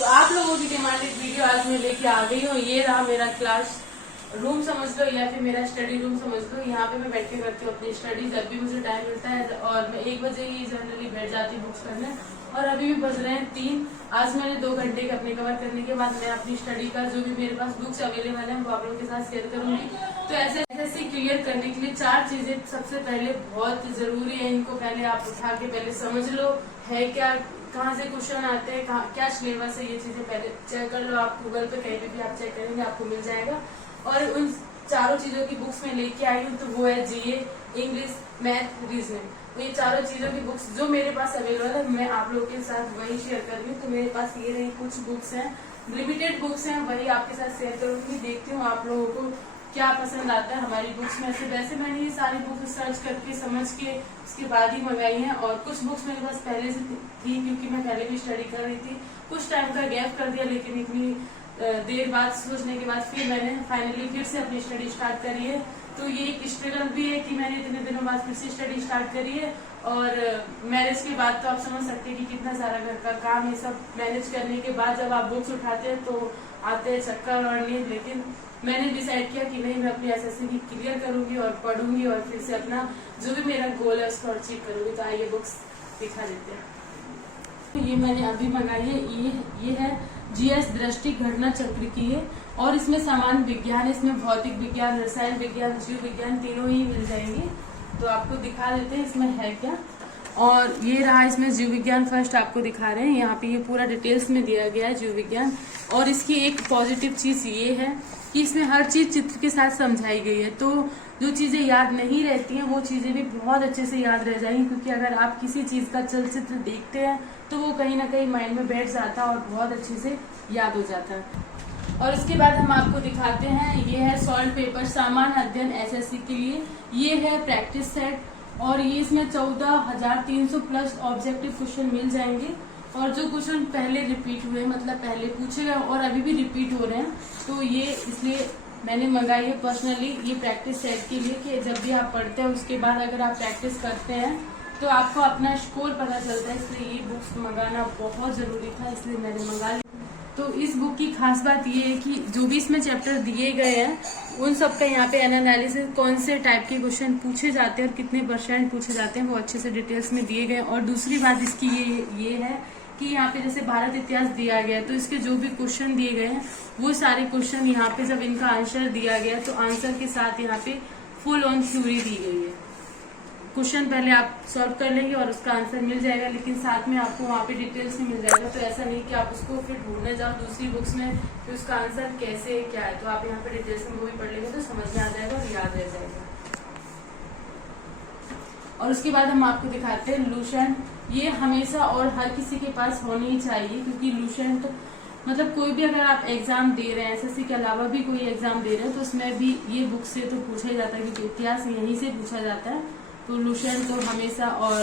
तो आप लोगों की डिमांडेड वीडियो आज मैं लेके आ गई हूँ। ये रहा मेरा क्लास रूम समझ लो या फिर मेरा स्टडी रूम समझ लो। यहाँ पे मैं बैठ के करती हूँ अपनी स्टडी जब भी मुझे टाइम मिलता है, और मैं 1 बजे ही जनरली बैठ जाती हूँ बुक्स करने, और अभी भी बज रहे हैं 3। आज मैंने 2 घंटे के अपने कवर करने के बाद मैं अपनी स्टडी का जो भी मेरे पास बुक्स अवेलेबल है वो आप लोगों के साथ शेयर करूंगी। तो ऐसे क्लियर करने के लिए 4 चीजें सबसे पहले बहुत जरूरी है। इनको पहले आप उठा के पहले समझ लो है क्या, कहाँ से क्वेश्चन आते हैं, क्या सिलेबस है, ये चीजें पहले चेक कर लो। आप गूगल पे कहीं भी आप चेक करेंगे आपको मिल जाएगा। और उन 4 चीजों की बुक्स में लेके आई हूँ, तो वो है जीए, इंग्लिश, मैथ, रीजनिंग। तो ये 4 चीजों की बुक्स जो मेरे पास अवेलेबल है मैं आप लोगों के साथ वही शेयर कर रही हूँ। तो मेरे पास ये रही कुछ बुक्स हैं, लिमिटेड बुक्स हैं, वही आपके साथ शेयर करूंगी। देखती हूँ आप लोगों को क्या पसंद आता है हमारी बुक्स में से। वैसे मैंने ये सारी बुक सर्च करके समझ के उसके बाद ही मंगाई है, और कुछ बुक्स मेरे पास पहले से थी क्योंकि मैं पहले भी स्टडी कर रही थी। कुछ टाइम का गैप कर दिया, लेकिन इतनी देर बाद सोचने के बाद फिर मैंने फाइनली फिर से अपनी स्टडी स्टार्ट करी है। तो ये एक स्ट्रगल भी है कि मैंने इतने दिनों बाद फिर से स्टडी स्टार्ट करी है, और मैरिज के बाद तो आप समझ सकते हैं कि कितना सारा घर का काम ये सब मैनेज करने के बाद जब आप बुक्स उठाते हैं तो आते हैं चक्कर और नींद। लेकिन मैंने डिसाइड किया कि नहीं, मैं अपनी एसएससी की क्लियर करूंगी और पढ़ूंगी, और फिर से अपना जो भी मेरा गोल है उसको अचीव करूंगी। तो आइए बुक्स दिखा देते हैं। तो ये मैंने अभी मंगाई है, ये है जीएस दृष्टि घटना चक्र की है, और इसमें सामान्य विज्ञान है, इसमें भौतिक विज्ञान, रसायन विज्ञान, जीव विज्ञान तीनों ही मिल जाएंगे। तो आपको दिखा देते हैं इसमें है क्या। और ये रहा इसमें जीव विज्ञान फर्स्ट आपको दिखा रहे हैं। यहाँ पे ये पूरा डिटेल्स में दिया गया है जीव विज्ञान। और इसकी एक पॉजिटिव चीज ये है कि इसमें हर चीज चित्र के साथ समझाई गई है। तो जो चीजें याद नहीं रहती हैं वो चीजें भी बहुत अच्छे से याद रह जाएंगी, क्योंकि अगर आप किसी चीज का चलचित्र देखते हैं तो वो कहीं ना कहीं माइंड में बैठ जाता है और बहुत अच्छे से याद हो जाता है। और उसके बाद हम आपको दिखाते हैं, ये है सॉल्व पेपर सामान्य अध्ययन एसएससी के लिए। ये है प्रैक्टिस सेट, और ये इसमें 14,300 प्लस ऑब्जेक्टिव क्वेश्चन मिल जाएंगे। और जो क्वेश्चन पहले रिपीट हुए, मतलब पहले पूछे गए और अभी भी रिपीट हो रहे हैं, तो ये इसलिए मैंने मंगाई है पर्सनली ये प्रैक्टिस सेट के लिए, कि जब भी आप पढ़ते हैं उसके बाद अगर आप प्रैक्टिस करते हैं तो आपको अपना स्कोर पता चलता है। इसलिए ये बुक्स मंगाना बहुत जरूरी था, इसलिए मैंने मंगा ली। तो इस बुक की खास बात ये है कि जो भी इसमें चैप्टर दिए गए हैं उन सब का यहाँ पे एनालिसिस, कौन से टाइप के क्वेश्चन पूछे जाते हैं और कितने % पूछे जाते हैं, वो अच्छे से डिटेल्स में दिए गए। और दूसरी बात इसकी ये है कि यहाँ पे जैसे भारत इतिहास दिया गया है, तो इसके जो भी क्वेश्चन दिए गए हैं वो सारे क्वेश्चन यहाँ पे जब इनका आंसर दिया गया तो आंसर के साथ यहाँ पे फुल ऑन थ्योरी दी गई है। क्वेश्चन पहले आप सॉल्व कर लेंगे और उसका आंसर मिल जाएगा, लेकिन साथ में आपको वहाँ पे डिटेल्स में मिल जाएगा। तो ऐसा नहीं कि आप उसको फिर ढूंढने जाओ दूसरी बुक्स में कि उसका आंसर कैसे है, क्या है। तो आप यहाँ पे डिटेल्स में वो भी पढ़ लेंगे तो समझ में आ जाएगा और याद रह जाएगा। और उसके बाद हम आपको दिखाते हैं लुसेंट। ये हमेशा और हर किसी के पास होनी चाहिए, क्योंकि लुसेंट मतलब कोई भी अगर आप एग्जाम दे रहे हैं, एसएससी के अलावा भी कोई एग्जाम दे रहे हैं, तो उसमें भी ये बुक से तो पूछा ही जाता है, क्योंकि इतिहास यहीं से पूछा जाता है। तो लुसेंट तो हमेशा और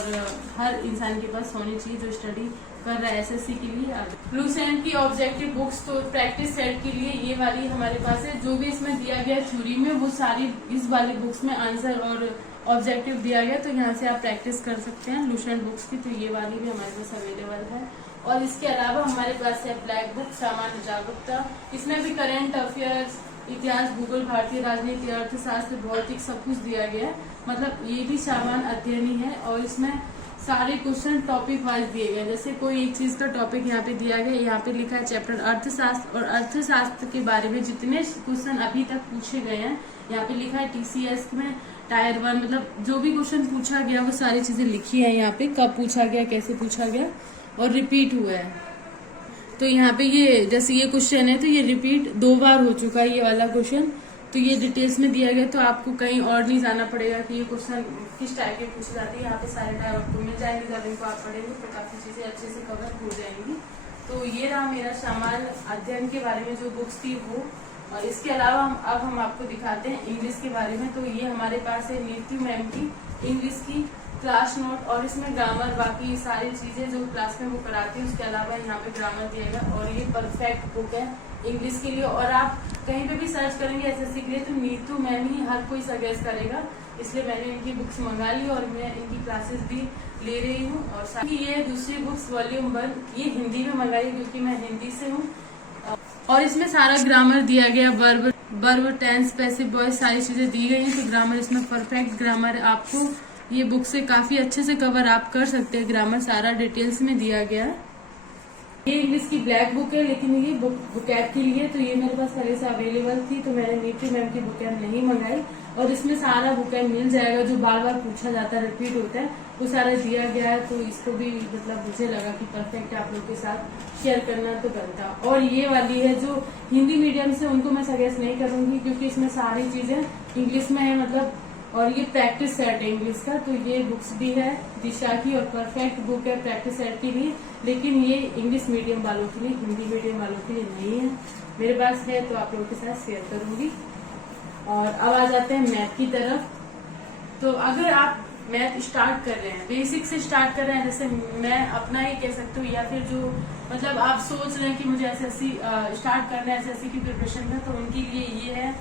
हर इंसान के पास होनी चाहिए जो स्टडी कर रहा है एसएससी के लिए। लुसेंट की ऑब्जेक्टिव बुक्स तो प्रैक्टिस सेट के लिए ये वाली हमारे पास है। जो भी इसमें दिया गया थ्योरी में वो सारी इस वाली बुक्स में आंसर और ऑब्जेक्टिव दिया गया, तो यहाँ से आप प्रैक्टिस कर सकते हैं लुसेंट बुक्स की। तो ये वाली भी हमारे पास अवेलेबल है। और इसके अलावा हमारे पास है ब्लैक बुक सामान्य जागरूकता। इसमें भी करेंट अफेयर्स, इतिहास, भूगोल, भारतीय राजनीति, अर्थशास्त्र, भौतिक सब कुछ दिया गया है। मतलब ये भी सामान्य अध्ययन ही है, और इसमें सारे क्वेश्चन टॉपिक वाइज दिए गए। जैसे कोई एक चीज का टॉपिक यहाँ पे दिया गया, यहाँ पे लिखा है चैप्टर अर्थशास्त्र, और अर्थशास्त्र के बारे में जितने क्वेश्चन अभी तक पूछे गए हैं यहाँ पे लिखा है टीसीएस में टायर 1, मतलब जो भी क्वेश्चन पूछा गया वो सारी चीजें लिखी है यहाँ पे, कब पूछा गया, कैसे पूछा गया, और रिपीट हुआ है। तो यहाँ पे ये जैसे ये क्वेश्चन है तो ये रिपीट 2 बार हो चुका है ये वाला क्वेश्चन। तो ये डिटेल्स में दिया गया, तो आपको कहीं और नहीं जाना पड़ेगा कि ये क्वेश्चन किस टाइप के पूछे जाते हैं। यहाँ पे सारे टाइप आपको मिल जाएंगे, जब इनको आप पढ़ेंगे तो काफी चीजें अच्छे से कवर हो जाएंगी। तो ये रहा मेरा सामान्य अध्ययन के बारे में जो बुक्स थी वो। और इसके अलावा अब हम आपको दिखाते हैं इंग्लिश के बारे में। तो ये हमारे पास है नीतू मैम की इंग्लिश की क्लास नोट और इसमें ग्रामर, बाकी सारी चीजें जो क्लास में वो कराती है उसके अलावा यहाँ पे ग्रामर दिएगा। और ये परफेक्ट बुक है इंग्लिश के लिए। और आप कहीं पे भी सर्च करेंगे एसएससी के लिए तो नीतू मैम ही हर कोई सजेस्ट करेगा, इसलिए मैंने इनकी बुक्स मंगा ली और मैं इनकी क्लासेस भी ले रही हूँ। और साथ ही ये दूसरी बुक्स वॉल्यूम 1 ये हिंदी में मंगाई क्योंकि मैं हिंदी से हूँ। और इसमें सारा ग्रामर दिया गया, वर्ब टेंस पैसिव वॉइस सारी चीजें दी गई हैं। तो ग्रामर इसमें परफेक्ट ग्रामर है, आपको ये बुक से काफी अच्छे से कवर आप कर सकते हैं। ग्रामर सारा डिटेल्स में दिया गया है। ये इंग्लिश की ब्लैक बुक है लेकिन ये बुकैब के लिए, तो ये मेरे पास पहले से अवेलेबल थी तो मैंने नीतू मैम की बुकैब नहीं मंगाई। और इसमें सारा बुकैब मिल जाएगा जो बार बार पूछा जाता है, रिपीट होता है, वो सारा दिया गया है। तो इसको भी मतलब मुझे लगा कि परफेक्ट आप लोग के साथ शेयर करना तो बनता। और ये वाली है जो हिंदी मीडियम से उनको मैं सजेस्ट नहीं करूंगी क्योंकि इसमें सारी चीजें इंग्लिश में है मतलब। और ये प्रैक्टिस सेट है इंग्लिश का, तो ये बुक्स भी है दिशा की और परफेक्ट बुक है प्रैक्टिस सेट के लिए, लेकिन ये इंग्लिश मीडियम वालों के लिए, हिंदी मीडियम वालों के लिए नहीं है। मेरे पास है तो आप लोगों के साथ शेयर करूंगी। और अब आ जाते हैं मैथ की तरफ। तो अगर आप मैथ स्टार्ट कर रहे हैं, बेसिक से स्टार्ट कर रहे हैं, जैसे मैं अपना ही कह सकती हूँ, या फिर जो मतलब आप सोच रहे हैं कि मुझे एसएससी स्टार्ट करना है एसएससी की प्रिपरेशन में, तो उनके लिए ये है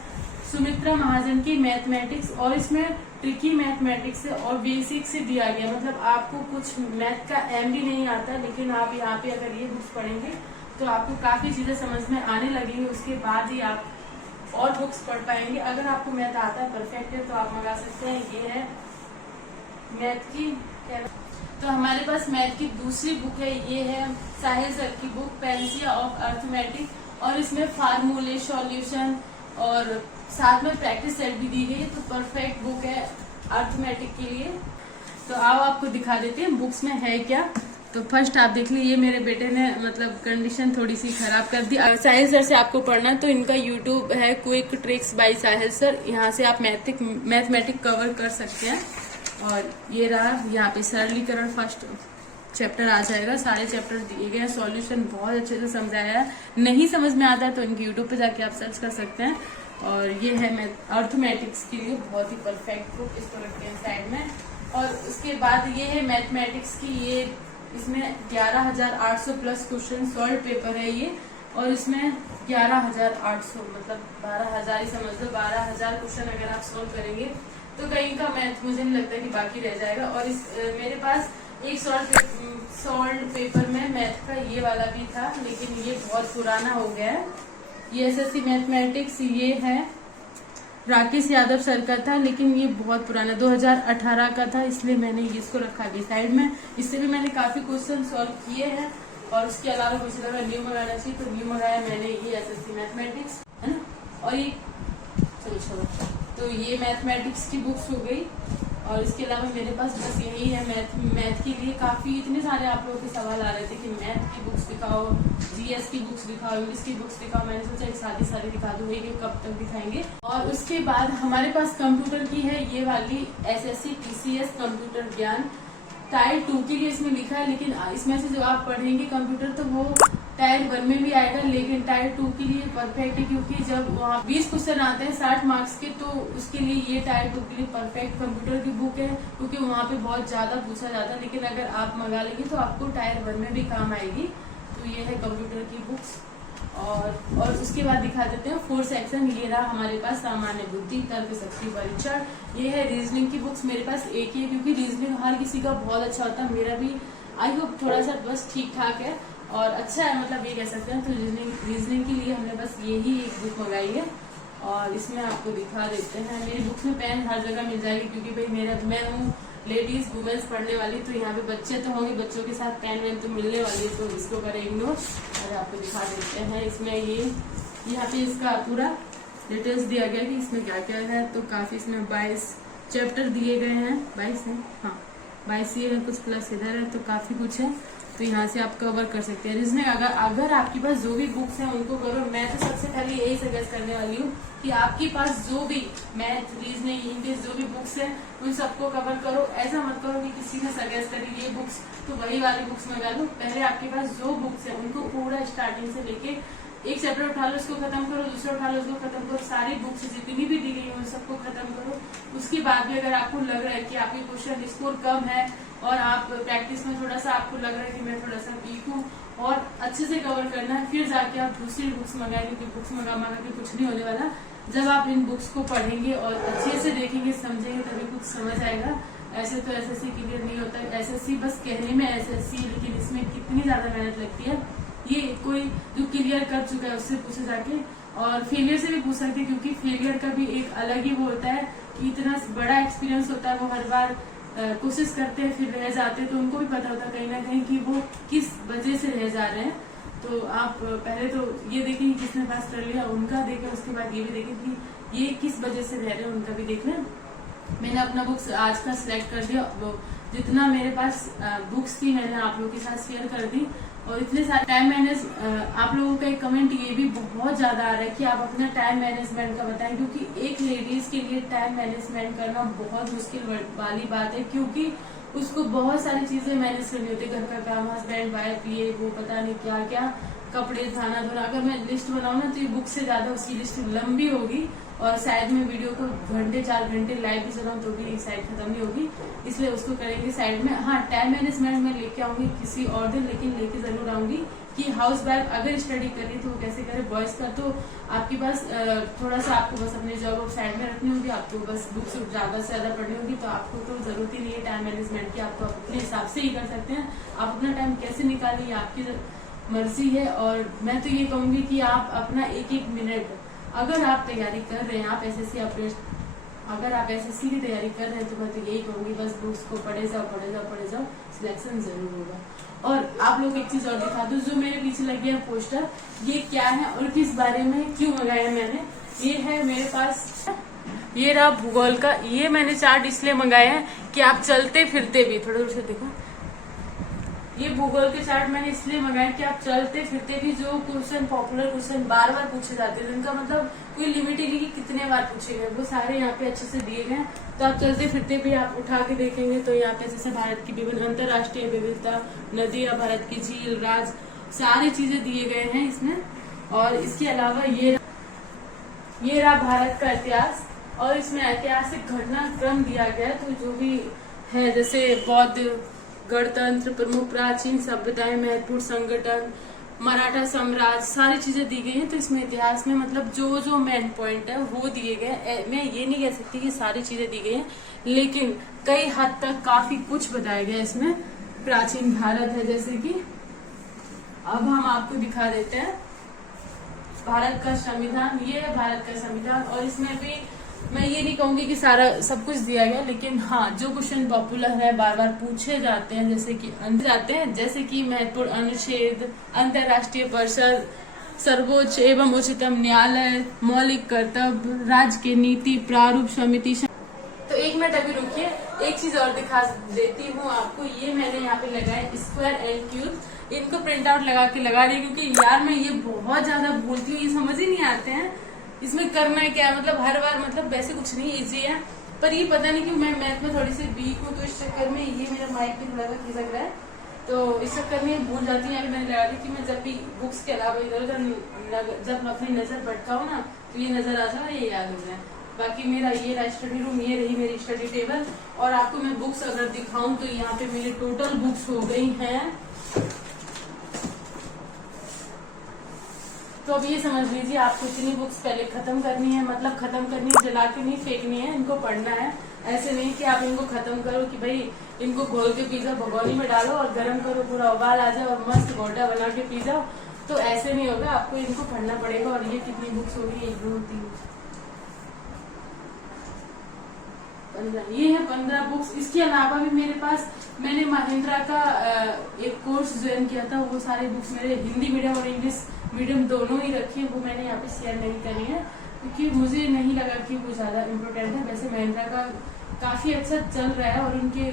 सुमित्रा महाजन की मैथमेटिक्स। और इसमें ट्रिकी मैथमेटिक्स से और बेसिक से दिया गया, मतलब आपको कुछ मैथ का एम भी नहीं आता, लेकिन आप यहाँ पे अगर ये बुक्स पढ़ेंगे तो आपको काफी चीजें समझ में आने लगेंगी। उसके बाद ही आप और बुक्स पढ़ पाएंगे। अगर आपको मैथ आता है परफेक्ट है तो आप मंगा सकते हैं। ये है मैथ की, तो हमारे पास मैथ की दूसरी बुक है, ये है साहिल सर की बुक पेंसिया ऑफ अर्थमेटिक। और इसमें फार्मूले, सॉल्यूशन और साथ में प्रैक्टिस सेट भी दी गई है। तो परफेक्ट बुक है अर्थमेटिक के लिए। तो आओ आपको दिखा देते हैं बुक्स में है क्या। तो फर्स्ट आप देख लीजिए, मेरे बेटे ने मतलब कंडीशन थोड़ी सी खराब कर दी। साहिल सर से आपको पढ़ना तो इनका यूट्यूब है क्विक ट्रिक्स बाय साहिल सर, यहाँ से आप मैथमेटिक कवर कर सकते हैं। और ये रहा यहाँ पे सरलीकरण, फर्स्ट चैप्टर आ जाएगा, सारे चैप्टर दिए गए हैं, सॉल्यूशन बहुत अच्छे से समझाया है। नहीं समझ में आता है तो इनके यूट्यूब पे जाके आप सर्च कर सकते हैं। और ये है अर्थमेटिक्स के लिए बहुत ही परफेक्ट बुक, इसको रखते हैं साइड में। और उसके बाद ये है मैथमेटिक्स की, ये इसमें 11,800 प्लस क्वेश्चन सॉल्व पेपर है ये। और इसमें 11,800 मतलब 12,000 ही समझ लो, 12,000 क्वेश्चन अगर आप सॉल्व करेंगे तो कहीं का मैथ मुझे नहीं लगता कि बाकी रह जाएगा। और इस मेरे पास एक सॉल्व पेपर में मैथ का ये वाला भी था, लेकिन ये बहुत पुराना हो गया है। ये एसएससी मैथमेटिक्स ये है राकेश यादव सर का था, लेकिन ये बहुत पुराना 2018 का था, इसलिए मैंने इसको रखा भी साइड में। इससे भी मैंने काफी क्वेश्चन सॉल्व किए हैं। और उसके अलावा कुछ लगा न्यू मंगाना चाहिए तो न्यू मंगाया मैंने, ये एसएससी मैथमेटिक्स है ना। और ये चलो छोड़ो, तो ये मैथमेटिक्स की बुक्स हो गई। और इसके अलावा मेरे पास बस यही है मैथ के लिए। काफी इतने सारे आप लोगों के सवाल आ रहे थे कि मैथ की बुक्स दिखाओ, जीएस की बुक्स दिखाओ, इंग्लिश की बुक्स दिखाओ। मैंने सोचा एक साथ ही सारी दिखा दूँ, कि कब तक दिखाएंगे। और उसके बाद हमारे पास कंप्यूटर की है ये वाली एसएससी टीसीएस कंप्यूटर ज्ञान टायर 2 के लिए इसमें लिखा है, लेकिन इसमें से जो आप पढ़ेंगे कंप्यूटर तो वो टायर 1 में भी आएगा, लेकिन टायर 2 के लिए परफेक्ट है क्योंकि जब वहाँ 20 क्वेश्चन आते हैं 60 मार्क्स के, तो उसके लिए ये टायर 2 के लिए परफेक्ट कंप्यूटर की बुक है, क्योंकि वहाँ पे बहुत ज्यादा पूछा जाता है। लेकिन अगर आप मंगा लेंगे तो आपको टायर 1 में भी काम आएगी। तो ये है कंप्यूटर की बुक्स। और उसके बाद दिखा देते हैं 4 सेक्शन। ये रहा हमारे पास सामान्य बुद्धि, तर्क शक्ति, परीक्षण। ये है रीजनिंग की बुक्स, मेरे पास एक ही है क्योंकि रीजनिंग हर किसी का बहुत अच्छा होता है, मेरा भी आई होप थोड़ा सा बस ठीक ठाक है और अच्छा है, मतलब ये कह सकते हैं। तो रीजनिंग के लिए हमने बस यही एक बुक मंगाई है। और इसमें आपको दिखा देते हैं, मेरी बुक्स में पेन हर जगह मिल जाएगी क्योंकि भाई मैं हूँ लेडीज वुमेन्स पढ़ने वाली, तो यहाँ पे बच्चे तो होंगे, बच्चों के साथ पेन वेन तो मिलने वाली है, तो इसको करें इग्नोर। और आपको दिखा देते हैं इसमें ये यहाँ पे इसका पूरा डिटेल्स दिया गया कि इसमें क्या क्या है। तो काफी इसमें 22 चैप्टर दिए गए हैं, 22 है, हाँ 22 ये है, कुछ प्लस इधर है, तो काफी कुछ है। तो यहाँ से आप कवर कर सकते हैं रीजनिंग। अगर आपके पास जो भी बुक्स हैं उनको करो। मैं तो सबसे पहले यही सजेस्ट करने वाली हूँ कि आपके पास जो भी मैथ, रीजनिंग, इंग्लिश जो भी बुक्स हैं उन सबको कवर करो। ऐसा मत करो कि किसी ने सजेस्ट करी ये बुक्स तो वही वाली बुक्स मंगा लो। पहले आपके पास जो बुक्स है उनको पूरा स्टार्टिंग से लेके एक चैप्टर उठा लो, उसको खत्म करो, दूसरा उठा लो, उसको खत्म करो, सारी बुक्स जितनी भी दी गई है उन सबको खत्म करो। उसके बाद भी अगर आपको लग रहा है कि आपके क्वेश्चन स्कोर कम है और आप प्रैक्टिस में थोड़ा सा आपको लग रहा है कि मैं थोड़ा सा वीक हूँ और अच्छे से कवर करना है, फिर जाके आप दूसरी बुक्स मंगाएंगे, क्योंकि बुक्स मंगा के कुछ नहीं होने वाला। जब आप इन बुक्स को पढ़ेंगे और अच्छे से देखेंगे, समझेंगे, तभी कुछ समझ आएगा। ऐसे तो एसएससी क्लियर नहीं होता है। एसएससी बस कहने में एसएससी, लेकिन इसमें कितनी ज्यादा मेहनत लगती है ये कोई जो क्लियर कर चुका है उससे पूछे जाके, और फेलियर से भी पूछ सकते हैं, क्योंकि फेलियर का भी एक अलग ही वो होता है कि इतना बड़ा एक्सपीरियंस होता है। वो हर बार कोशिश करते हैं, फिर रह जाते हैं, तो उनको भी पता होता है कहीं ना कहीं कि वो किस वजह से रह जा रहे हैं। तो आप पहले तो ये देखें किसने पास कर लिया, उनका देखें, उसके बाद ये भी देखें कि ये किस वजह से रह रहे हैं, उनका भी देख लें। मैंने अपना बुक्स आज का सिलेक्ट कर दिया, वो जितना मेरे पास बुक्स थी मैंने आप लोगों के साथ शेयर कर दी। और इतने सारे टाइम मैनेज, आप लोगों का एक कमेंट ये भी बहुत ज्यादा आ रहा है कि आप अपना टाइम मैनेजमेंट का बताएं, क्योंकि एक लेडीज के लिए टाइम मैनेजमेंट करना बहुत मुश्किल वाली बात है, क्योंकि उसको बहुत सारी चीजें मैनेज करनी होती है, घर का काम, हस्बैंड वाइफ, ये वो पता नहीं क्या क्या, कपड़े धोना धोना। अगर मैं लिस्ट बनाऊँ ना तो ये बुक से ज्यादा उसकी लिस्ट लंबी होगी, और शायद मैं वीडियो को घंटे 4 घंटे लाइव भी चलाऊं तो भी साइड खत्म नहीं होगी, इसलिए उसको करेंगे साइड में। हाँ, टाइम मैनेजमेंट में लेके आऊंगी किसी और दिन, लेकिन लेके जरूर आऊंगी कि हाउस वाइफ अगर स्टडी कर रही तो वो कैसे करे। बॉयज का तो आपके पास थोड़ा सा आपको बस अपनी जॉब साइड में रखनी होगी, आपको बस बुक्स ज्यादा से ज्यादा पढ़नी होगी, तो आपको तो जरूरत ही नहीं है टाइम मैनेजमेंट की, आप तो अपने हिसाब से ही कर सकते हैं। आप अपना टाइम कैसे निकालिए आपकी मर्जी है। और मैं तो ये कहूंगी कि आप अपना एक एक मिनट, अगर आप तैयारी कर रहे हैं, आप एसएससी अगर आप एसएससी की तैयारी कर रहे हैं, तो मैं तो यही कहूंगी बस बुक्स को पढ़े जाओ, सिलेक्शन जरूर होगा। और आप लोग एक चीज और दिखा दो, जो मेरे पीछे लगे हैं पोस्टर, ये क्या है और किस बारे में क्यों मंगाया मैंने। ये है मेरे पास, ये रहा भूगोल का। ये मैंने चार्ट इसलिए मंगाया है कि आप चलते फिरते भी, थोड़ा दूर से देखो, ये भूगोल के चार्ट मैंने इसलिए मंगाए कि आप चलते फिरते भी जो क्वेश्चन, पॉपुलर क्वेश्चन बार बार पूछे जाते हैं, जिनका मतलब कोई लिमिट ही नहीं कि कितने बार पूछे गए, वो सारे यहाँ पे अच्छे से दिए गए। तो आप चलते फिरते भी आप उठा के देखेंगे तो यहाँ पे जैसे भारत की विभिन्न अंतर्राष्ट्रीय विविधता, नदियां, भारत की झील, राज, सारी चीजें दिए गए हैं इसमें। और इसके अलावा ये रहा भारत का इतिहास, और इसमें ऐतिहासिक घटनाक्रम दिया गया है। तो जो भी है, जैसे बौद्ध गणतंत्र, प्रमुख प्राचीन सभ्यताएं, महत्वपूर्ण संगठन, मराठा साम्राज्य, सारी चीजें दी गई हैं। तो इसमें इतिहास में मतलब जो जो मेन पॉइंट है वो दिए गए। मैं ये नहीं कह सकती कि सारी चीजें दी गई हैं, लेकिन कई हद तक काफी कुछ बताया गया इसमें। प्राचीन भारत है, जैसे कि अब हम आपको दिखा देते हैं भारत का संविधान। ये है भारत का संविधान, और इसमें भी मैं ये नहीं कहूंगी कि सारा सब कुछ दिया गया, लेकिन हाँ, जो क्वेश्चन पॉपुलर है, बार बार पूछे जाते हैं, जैसे कि महत्वपूर्ण अनुच्छेद, अंतर्राष्ट्रीय परिषद, सर्वोच्च एवं उच्चतम न्यायालय, मौलिक कर्तव्य, राज्य की नीति, प्रारूप समिति। तो एक मिनट अभी रुकिए, एक चीज और दिखा देती हूँ आपको। ये मैंने यहाँ पे लगाया स्क्वायर एंड क्यूब, इनको प्रिंट आउट लगा रही है, क्योंकि यार मैं ये बहुत ज्यादा भूलती हूँ, ये समझ ही नहीं आते हैं इसमें करना है क्या। मतलब हर बार, मतलब वैसे कुछ नहीं, इजी है, पर ये पता नहीं क्यों मैं मैथ में थोड़ी सी वीक हूँ, तो इस चक्कर में ये मेरा माइक भी थोड़ा सा खिसक रहा है, तो इस चक्कर में भूल जाती है। मैंने लगा दी कि मैं जब भी बुक्स के अलावा इधर उधर जब अपनी नजर भटकाऊं ना, तो ये नजर आ जाए, ये याद हो जाए। बाकी मेरा ये रहा स्टडी रूम, ये रही मेरी स्टडी टेबल। और आपको मैं बुक्स अगर दिखाऊं तो यहाँ पे मेरी टोटल बुक्स हो गई हैं, तो अब ये समझ लीजिए आपको इतनी बुक्स पहले खत्म करनी है, मतलब खत्म करनी है, जला के नहीं फेंकनी है, इनको पढ़ना है। ऐसे नहीं कि आप इनको खत्म करो कि भाई इनको घोल के पी जाओ, भगोनी में डालो और गर्म करो, पूरा उबाल आ जाए और मस्त गोटा बना के पी जाओ, तो ऐसे नहीं होगा, आपको इनको पढ़ना पड़ेगा। और ये कितनी बुक्स होगी, 1 2 3 15, ये है 15 बुक्स। इसके अलावा भी मेरे पास, मैंने महिंद्रा का एक कोर्स ज्वाइन किया था, वो सारी बुक्स मेरे हिंदी मीडियम और इंग्लिश मीडियम दोनों ही रखी है, वो मैंने यहाँ पे शेयर नहीं करी है, क्योंकि मुझे नहीं लगा कि वो ज्यादा इम्पोर्टेंट है। वैसे महिंद्रा का काफी अच्छा चल रहा है और उनके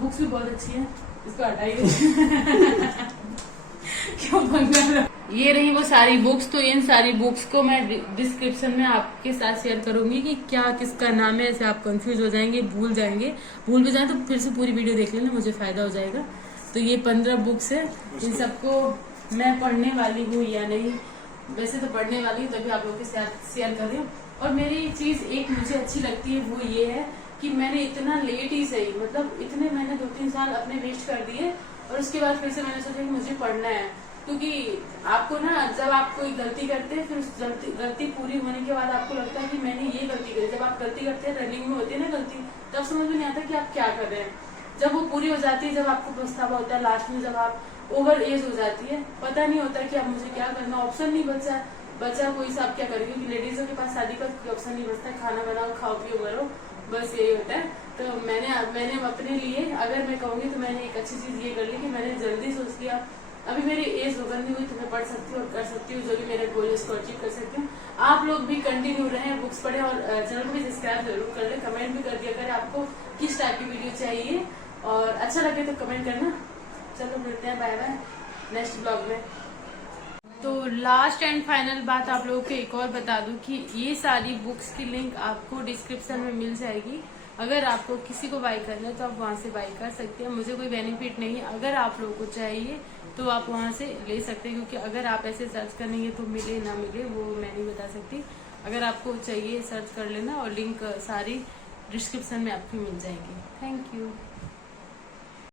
बुक्स भी बहुत अच्छी है। इसको हटाइए क्यों पंगा। ये रही वो सारी बुक्स, तो इन सारी बुक्स को मैं डिस्क्रिप्शन में आपके साथ शेयर करूंगी कि क्या किसका नाम है, ऐसे आप कंफ्यूज हो जाएंगे, भूल भी जाए तो फिर से पूरी वीडियो देख लेना, मुझे फायदा हो जाएगा। तो ये 15 बुक्स है, इन सबको मैं पढ़ने वाली हूँ या नहीं, वैसे तो पढ़ने वाली हूँ, तभी आप लोगों के साथ शेयर कर रही हूँ। और मेरी चीज एक मुझे अच्छी लगती है, वो ये है कि मैंने इतना लेट ही सही, मतलब इतने मैंने 2-3 साल अपने वेस्ट कर दिए, और उसके बाद फिर से मैंने सोचा कि मुझे पढ़ना है। क्योंकि आपको ना, जब आप कोई गलती करते हैं, फिर उस गलती पूरी होने के बाद आपको लगता है कि मैंने ये गलती करी। जब आप गलती करते हैं, रनिंग में होती है ना गलती, तब समझ में नहीं आता कि आप क्या कर रहे हैं। जब वो पूरी हो जाती है, जब आपको पछतावा होता है लास्ट में, जब आप ओवर एज हो जाती है, पता नहीं होता कि अब मुझे क्या करना, ऑप्शन नहीं बचा कोई सा, आप क्या करेंगे। क्योंकि लेडीजों के पास शादी का कोई ऑप्शन नहीं बचता, खाना बनाओ, खाओ पियो करो, बस यही होता है। तो मैंने अपने लिए, अगर मैं कहूंगी तो मैंने एक अच्छी चीज ये कर ली कि मैंने जल्दी सोच लिया, अभी मेरी एज ओवर नहीं हुई तो मैं पढ़ सकती हूँ और कर सकती हूँ, जो भी मेरा गोल है उसको अचीव कर सकती हूँ। आप लोग भी कंटिन्यू रहें, बुक्स पढ़ें, और चैनल को भी सब्सक्राइब जरूर कर ले, कमेंट भी कर दिया करें आपको किस टाइप की वीडियो चाहिए, और अच्छा लगे तो कमेंट करना। चलो मिलते हैं, बाय बाय नेक्स्ट ब्लॉग में। तो लास्ट एंड फाइनल बात आप लोगों को एक और बता दूं कि ये सारी बुक्स की लिंक आपको डिस्क्रिप्शन में मिल जाएगी। अगर आपको किसी को बाय करना है तो आप वहां से बाय कर सकते हैं, मुझे कोई बेनिफिट नहीं है। अगर आप लोगों को चाहिए तो आप वहां से ले सकते हैं, क्योंकि अगर आप ऐसे सर्च करेंगे तो मिले ना मिले वो मैं नहीं बता सकती। अगर आपको चाहिए सर्च कर लेना, और लिंक सारी डिस्क्रिप्शन में आपकी मिल जाएगी। Thank you.